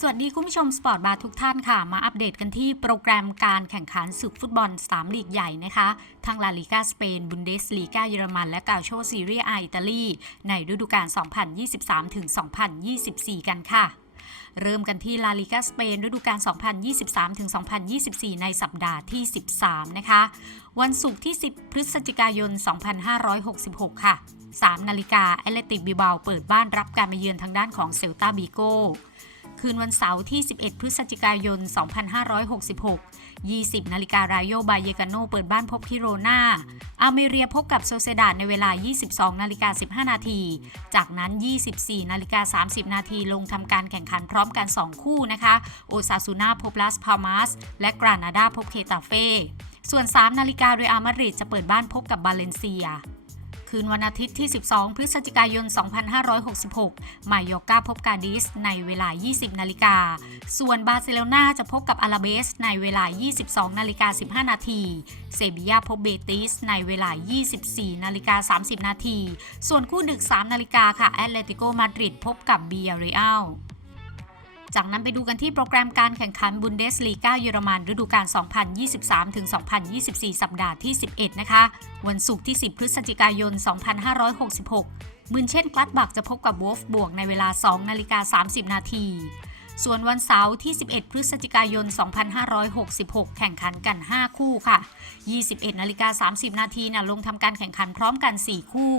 สวัสดีคุณผู้ชมสปอร์ตบาร์ทุกท่านค่ะ มาอัปเดตกันที่โปรแกรมการแข่งขันศึกฟุตบอล 3 ลีกใหญ่นะคะ ทั้งลาลิกาสเปน บุนเดสลีกาเยอรมัน และกาโชซีเรียอาอิตาลี ในฤดูกาล 2023-2024 กันค่ะเริ่มกันที่ลาลิกาสเปนฤดูกาล 2023-2024 ในสัปดาห์ที่ 13 นะคะ วันศุกร์ที่ 10 พฤศจิกายน 2566 ค่ะ 3 นาฬิกา แอตเลติกบิบาเปิดบ้านรับการมาเยือนทางด้านของเซลตาบิโก คืนวันเสาร์ที่ 11 พฤศจิกายน 2566 20 นาฬิการายโยบายเยกาโนเปิดบ้านพบคิโรนาอัลเมเรียพบกับโซเซดาดในเวลา 22 นาฬิกา 15 นาที จากนั้น 24 นาฬิกา 30 นาทีลงทำการแข่งขันพร้อมกัน 2 คู่นะคะ โอซาซูนาพบลาสพามาส และกรานาดาพบเคตาเฟ่ ส่วน 3 นาฬิกาเรอัลมาดริดจะเปิดบ้านพบกับบาเลนเซีย คืนวันอาทิตย์ที่ 12 พฤศจิกายน 2566 มายอกาพบกาดิสในเวลา 20 นาฬิกา ส่วนบาร์เซโลนาจะพบกับอาราเบสในเวลา 22 นาฬิกา 15 นาที เซบียาพบเบติสในเวลา 24 นาฬิกา 30 นาที ส่วนคู่ดึก 3 นาฬิกาค่ะ แอตเลติโกมาดริดพบกับเบียเรอัล จากนั้นไปดูกันที่โปรแกรมการแข่งขันบุนเดสลีกาเยอรมันฤดูกาล 2023-2024 สัปดาห์ที่ 11 นะคะ วันศุกร์ที่ 10 พฤศจิกายน 2566มุนเช่นกลัดบักจะพบกับวอฟบวกในเวลา 2 นาฬิกา 30 นาที ส่วนวันเสาร์ที่ 11 พฤศจิกายน 2566 แข่งขันกัน 5 คู่ค่ะ 21 นาฬิกา 30 นาทีนะลงทำการแข่งขันพร้อมกัน 4 คู่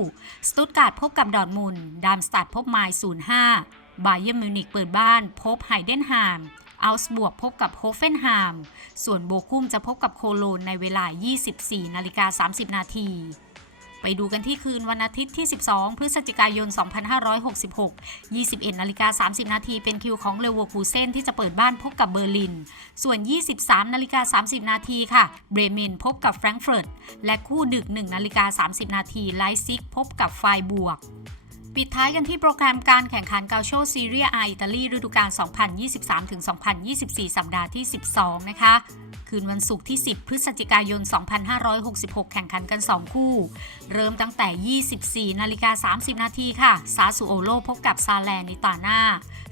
สตุตการ์ดพบกับดอร์มุนด์ดามสตัดพบไมล์05 บาเย r n มิวนิกเปิดบ้านพบไฮเดนฮามอัลส์บวกพบกับโฮเฟนฮามส่วนโบคุมจะพบกับโคโลนในเวลา 24 นาฬิกา 30 นาที ไปดูกันที่คืนวันอาทิตย์ที่ 12 พฤศจิกายน 2566 21 นาฬิกา 30 นาทีเป็นคิวของเลเวอร์คูเซนที่จะเปิดบ้านพบกับเบอร์ลิน ส่วน 23 นาฬิกา 30 นาทีค่ะ เบรเมนพบกับแฟรงก์เฟิร์ต และคู่ดึก 1 นาฬิกา 30 นาทีไลซิกพบกับไฟบวก ปิดท้ายกันที่โปรแกรมการแข่งขันเกาโชซีเรียอาอิตาลีฤดูกาล 2023-2024 สัปดาห์ที่ 12 นะคะ คืนวันศุกร์ที่ 10 พฤศจิกายน 2566 แข่งขันกัน 2 คู่ เริ่มตั้งแต่ 24 นาฬิกา 30 นาทีค่ะ ซาซูโอโลพบกับซาแลนิตาน่า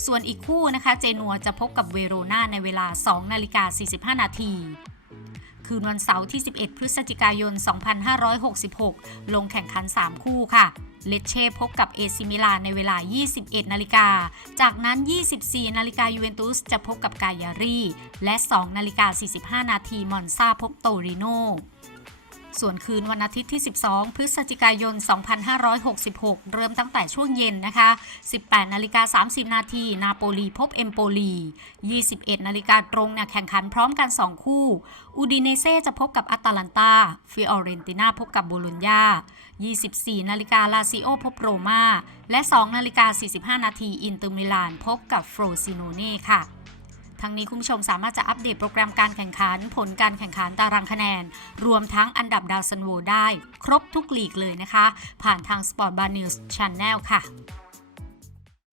ส่วนอีกคู่นะคะ เจนัวจะพบกับเวโรนาในเวลา 2 นาฬิกา 45 นาที คืนวันเสาร์ที่ 11 พฤศจิกายน 2566 ลงแข่งขัน 3 คู่ค่ะเลเช่พบกับเอซิมิลานในเวลา 21 นาฬิกา จากนั้น 24 นาฬิกายูเวนตุสจะพบกับกายารี และ 2 นาฬิกา 45 นาทีมอนซาพบโตริโน ส่วนคืนวันอาทิตย์ที่ 12 พฤศจิกายน 2566 เริ่มตั้งแต่ช่วงเย็นนะคะ 18 นาฬิกา 30 นาที นาโปลีพบเอมโปลี 21 นาฬิกาตรงนี่ยแข่งขันพร้อมกัน 2 คู่ อูดิเนเซ่จะพบกับอัตตาลันตา ฟิออเรนติน่าพบกับโบโลญญา 24 นาฬิกาลาซิโอพบโรมาและ 2 นาฬิกา 45 นาที อินเตอร์มิลานพบกับโฟรซิโนเน่ค่ะ ทั้งนี้คุณผู้ชมสามารถจะอัปเดตโปรแกรมการแข่งขัน ผลการแข่งขันตารางคะแนน รวมทั้งอันดับดาวซันโวได้ ครบทุกลีกเลยนะคะ ผ่านทาง Sport Bar News Channel ค่ะ